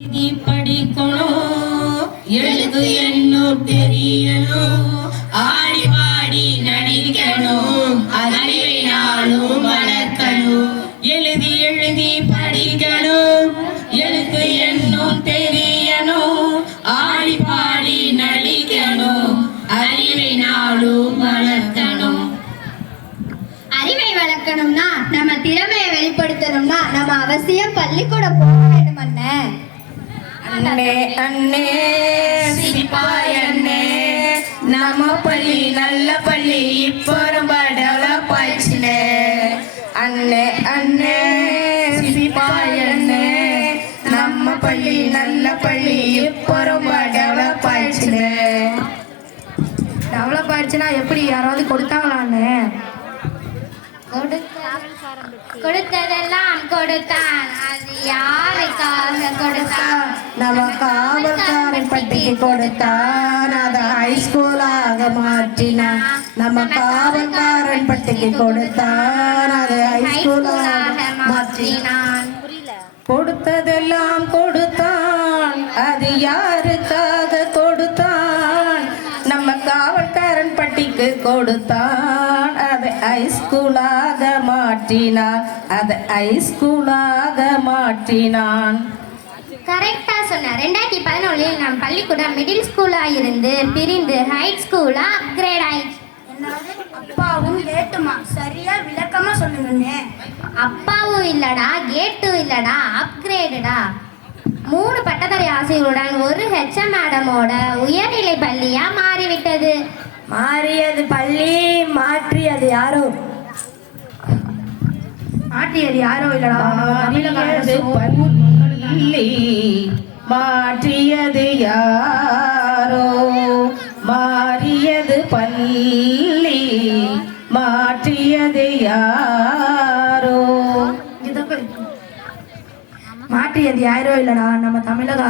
படிக்கணும், எழுது எண்ணும் தெரியணும், ஆடி பாடி நடிக்கணும், அறிவை நாளும் வளர்க்கணும். எழுதி எழுதி படிக்கணும், எழுது எண்ணும் தெரியணும், ஆடி பாடி நடிக்கணும், அறிவை நாளும் வளர்க்கணும். அறிவை வளர்க்கணும்னா நம்ம திறமையை வெளிப்படுத்தணும்னா நம்ம அவசியம் பள்ளிக்கூடம் போக வேண்டும் அண்ணே. அண்ணே அண்ணே சிரிப்பாய் அண்ணே, நம்ம பள்ளி நல்ல பள்ளி இப்போ ரொம்ப டெவலப் ஆயிடுச்சுனே. அண்ணே அண்ணே சிரிப்பாய் அண்ணே, நம்ம பள்ளி நல்ல பள்ளி இப்போ ரொம்ப டெவலப் ஆயிடுச்சுனே. டெவலப் ஆயிடுச்சுன்னா எப்படி யாராவது கொடுத்தாங்களான்னு? கொடுத்ததெல்லாம் கொடுத்தான், அது யாருக்காக கொடுத்தான்? நம்ம காவல்காரன் பட்டிக்கு கொடுத்தான், அதை ஹைஸ்கூலாக மாற்றினான். நம்ம காவல்காரன் பட்டிக்கு கொடுத்தான், அதை ஹைஸ்கூலாக மாற்றினான். கொடுத்ததெல்லாம் கொடுத்தான், அது யாருக்காக கொடுத்தான்? நம்ம காவல்காரன் பட்டிக்கு கொடுத்தான், அதை ஹைஸ்கூலாக மாற்றினான், அதை ஹைஸ்கூலாக மாற்றினான். கரெக்டா சொன்ன. 2011 நம் பள்ளிக்கூடம் மிடில் ஸ்கூலா இருந்து பிரிந்து ஹை ஸ்கூலா அப்கிரேட் ஆயிடுச்சு. அப்பாவும் கேட்டுமா சரியா விளக்கமா சொல்லுங்க. அப்பாவும் இல்லடா, கேட்டும் இல்லடா, அப்கிரேடுடா. 3 பட்டதாரி ஆசிரியர்களுடன் ஒரு ஹெச்எம் மேடமோட உயர்நிலை பள்ளியா மாறிவிட்டது. மாறியது பள்ளி, மாற்றியது யாரோ. மாற்றியது யாரோ இல்லடா, பள்ளி மாற்றியது யாரோ, மாறியது பள்ளி மாற்றியது யாரோ. மாற்றியது யாரோ இல்லடா, நம்ம தமிழக